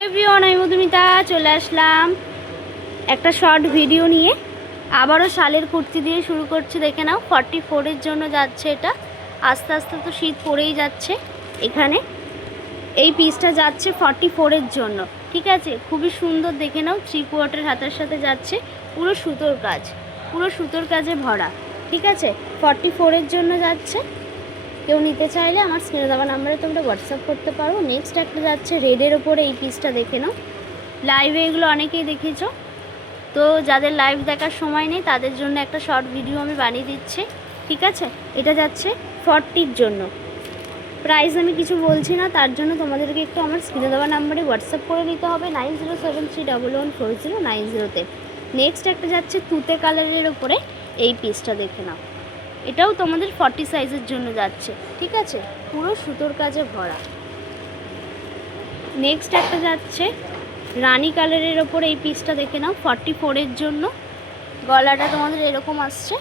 Everyone, আমি মধুমিতা চলে আসলাম একটা শর্ট ভিডিও নিয়ে। আবারও শালের কুর্তি দিয়ে শুরু করছি। দেখে নাও, 44-এর জন্য যাচ্ছে এটা। আস্তে আস্তে তো শীত পড়েই যাচ্ছে। এখানে এই পিসটা যাচ্ছে 44-এর জন্য, ঠিক আছে। খুবই সুন্দর, দেখে নাও। 3/4 হাতার সাথে যাচ্ছে, পুরো সুতোর কাজ, পুরো সুতোর কাজে ভরা, ঠিক আছে। 44-এর জন্য যাচ্ছে। কেউ নিতে চাইলে আমার স্ক্রিনে দেওয়া নাম্বারে তোমরা হোয়াটসঅ্যাপ করতে পারো। নেক্সট একটা যাচ্ছে রেডের ওপরে। এই পিসটা দেখে নাও। লাইভে এগুলো অনেকেই দেখেছো, তো যাদের লাইভ দেখার সময় নেই তাদের জন্য একটা শর্ট ভিডিও আমি বানিয়ে দিচ্ছি, ঠিক আছে। এটা যাচ্ছে 40-র জন্য। প্রাইস আমি কিছু বলছি না, তার জন্য তোমাদেরকে একটু আমার স্ক্রিনে দেওয়া নাম্বারে হোয়াটসঅ্যাপ করে নিতে হবে 9073114090-তে। নেক্সট একটা যাচ্ছে তুতে কালারের ওপরে। এই পিসটা দেখে নাও, এটাও তোমাদের 40 সাইজের জন্য যাচ্ছে, ঠিক আছে। পুরো সুতোর কাজে ভরা। নেক্সট একটা যাচ্ছে রানী কালারের ওপর। এই পিসটা দেখে নাও, 44-এর জন্য। গলাটা তোমাদের এরকম আসছে,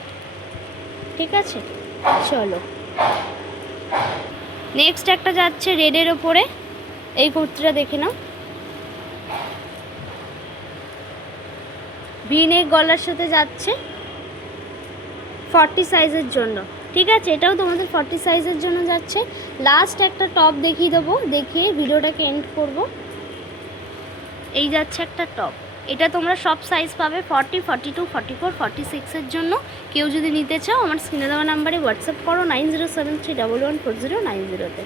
ঠিক আছে। চলো, নেক্সট একটা যাচ্ছে রেডের ওপরে। এই কুর্তিটা দেখে নাও, ভি নেক গলার সাথে যাচ্ছে, 40 সাইজের জন্য, ঠিক আছে। এটাও তোমাদের 40 সাইজের জন্য যাচ্ছে। লাস্ট একটা টপ দেখিয়ে দেবো, দেখিয়ে ভিডিওটাকে এন্ড করব। এই যাচ্ছে একটা টপ। এটা তোমরা সব সাইজ পাবে, 40, 42, 44, 46-এর জন্য। কেউ যদি নিতে চাও আমার স্ক্রিনে দেওয়া নাম্বারে হোয়াটসঅ্যাপ করো 9073114090-তে।